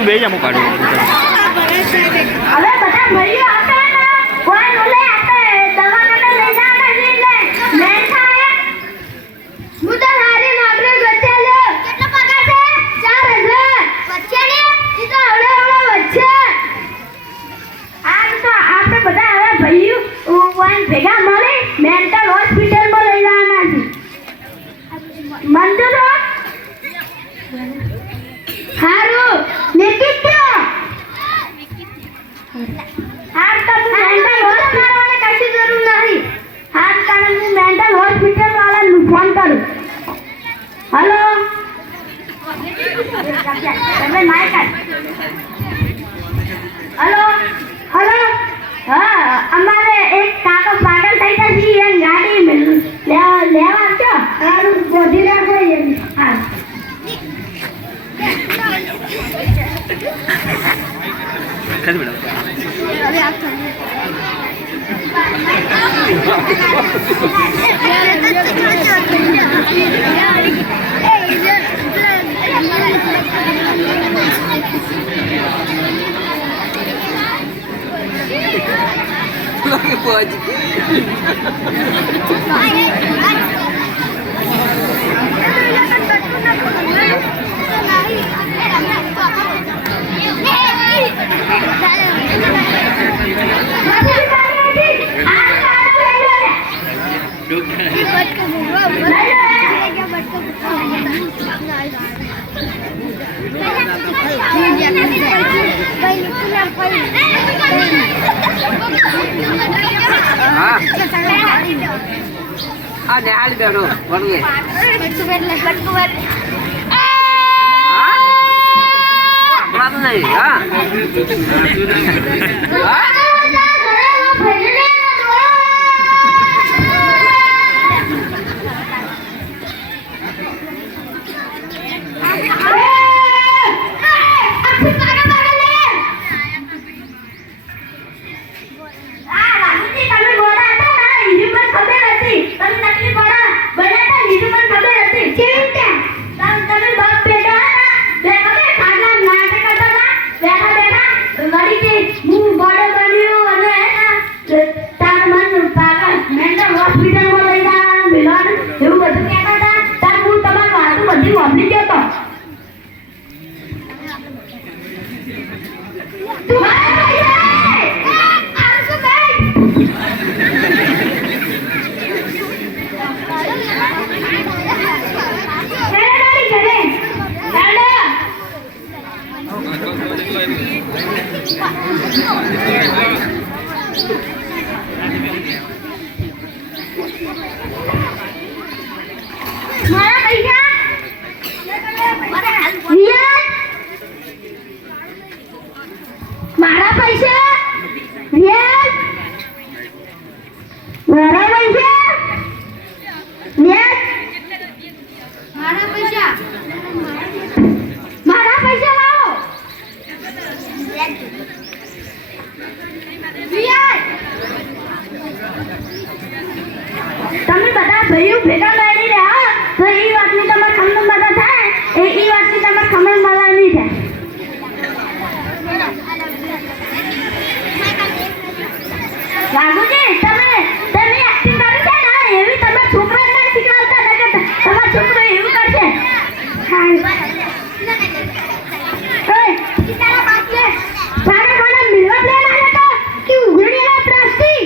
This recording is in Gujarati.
તું બે જામો કાઢો હવે બધા મળીએ હતા ને કોઈ નોલે આતે દવાખાને લઈ જાના એટલે મેં થાય હું તો હારી નોકરી ગચ્ચે લે કેટલો પગાર છે 4000 વચ્ચે ને ઈ તો હવળે વચ્ચે આ તો આપણે બધા હવે ભાઈઓ વાન ભેગા મળી મેન્ટલ હોસ્પિટલમાં લઈ જવાના છે મંજૂર હારું નિકિત્ય હાર તો મેન્ટલ હોસ્પિટલ કશી જરૂર નહીં હાર કારણ હું મેન્ટલ હોસ્પિટલ વાળાને ફોન કરું હેલો તમે માઈક હેલો હેલો હા અમારે એક કાકો પાગલ થઈ ગયા છે એ ગાડી લેવા આવજો હારું બોધી રાખો એમ હા कैसे बेटा अरे आप pode ada hal baru baru berapa nih ya હું બડો બની મારા પૈસા રિયલ મારા પૈસા રિયલ મારા પૈસા રિયલ મારા પૈસા લાવો રિયલ તમે બધા ભાઈઓ ભેગા મળી રહ્યા તો એ વાતની તમારે ખબર મદદ થાય એ વાતની તમારે ખબર મળવાની છે વાઘુજી તમે એક્ટિંગ કરી છે ને એવી તમે છોકરાને શીખવાડતા ને કે તમારો છોકરો એવું કરશે હા ઓય તારા બાપને તારા મને મિલવા પ્લેન આલે તો કે ઉઘડીના ત્રાસથી